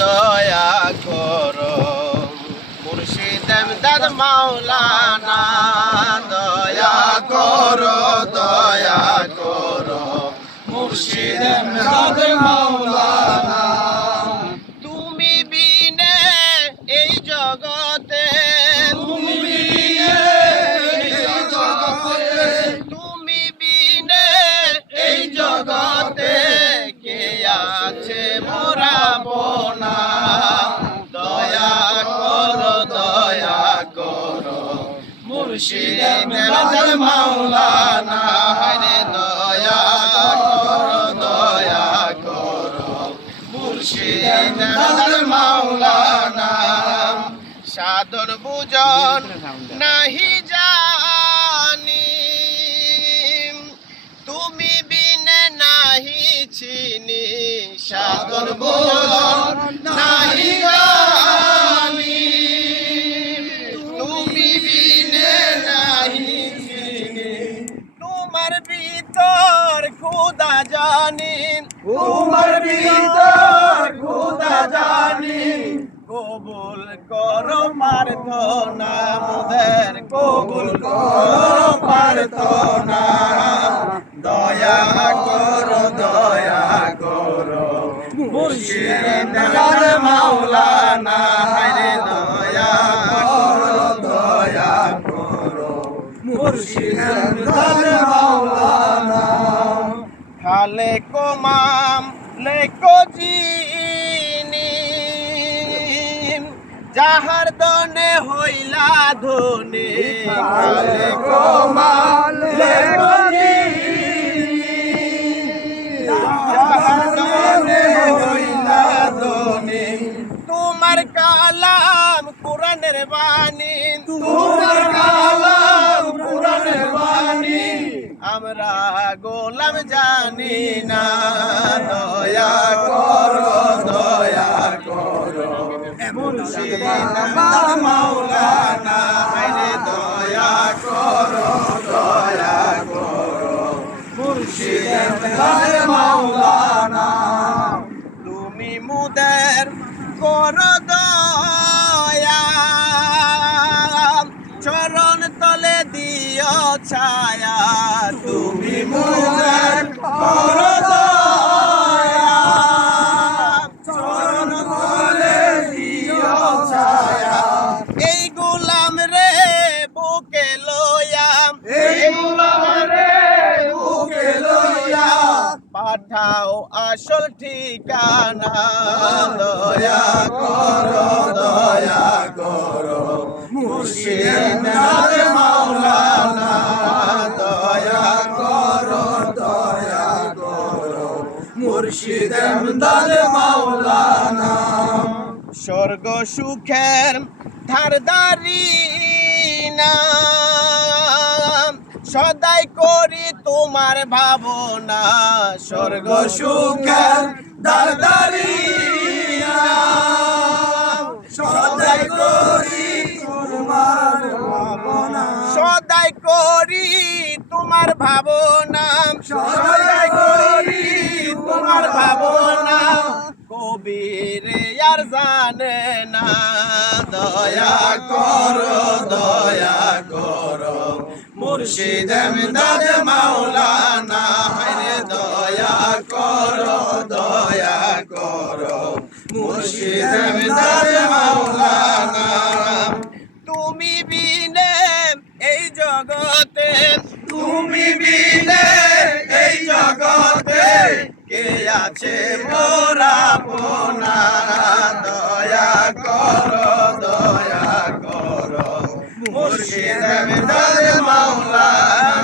দয়া করো মুর্শিদ এমদাদ মাওলানা, দয়া করো মুর্শিদ এমদাদ মাওলানা। তুমি বিনে এই জগতে, তুমি বিনে এই জগতে কে আছে মোরা বোনা, দয়া করো মুর্শিদ এমদাদ মাওলানা। হরে দয়া করো মুর্শিদ এমদাদ মাওলানা। সাধন বুঝন নাহি জানি, তুমি বিনে নাহি চিনি, সাধন বুঝন নাহি জানি, তুমি বিনে নাহি চিনি। তোমার ভিতর খোদা জানি, তোমার ভিতর খোদা জানি, কবুল করো প্রার্থনা মোদের, কবুল করো প্রার্থনা। দয়া করো মুর্শিদ এমদাদ মাওলানা। হরে দয়া করো মুর্শিদ এমদাদ মাওলানা। খালে কমাম লেকো জিনি, যাহার দনে হইলা ধনে, খালে কমাম লেকো জিনি, যাহার দনে হইলা ধনে। তোমার কালাম কুরআনের বাণী, তোমার কালাম কুরআনের বাণী, আমরা গোলাম জানি না, দয়া করো মুর্শিদ এমদাদ মাওলানা। হরে দয়া করো মুর্শিদ এমদাদ মাওলানা। তুমি মুদের করো দয়া, চরণ তলে দিও ছায়া, তুমি মুদের করো দয়া, চরণ তলে দিও ছায়া। এই গোলাম রে বুকে লইয়া, এই গোলাম রে বুকে লইয়া, পাঠাও আসল ঠিকানা, দয়া করো মুর্শিদ এমদাদ মাওলানা। দয়া করো মুর্শিদ এমদাদ মাওলানা। স্বর্গ সুখের ধারদারি না, সদাই করি তোমার ভাবনা, স্বর্গ সুখের ধারদারি না, সদাই করি তোমার ভাবনা, সদাই করি তোমার ভাবনা, সদাই করি তোমার ভাবনা। কবির আর জানে না, দয়া করো মুর্শিদ এমদাদ মাওলানা। হরে দয়া করো মুর্শিদ এমদাদ মাওলানা। তুমি বিনে এই জগতে, তুমি বিনে এই জগতে কে আছে মোরা বোনা, দয়া করো মুর্শিদ এমদাদ মাওলানা।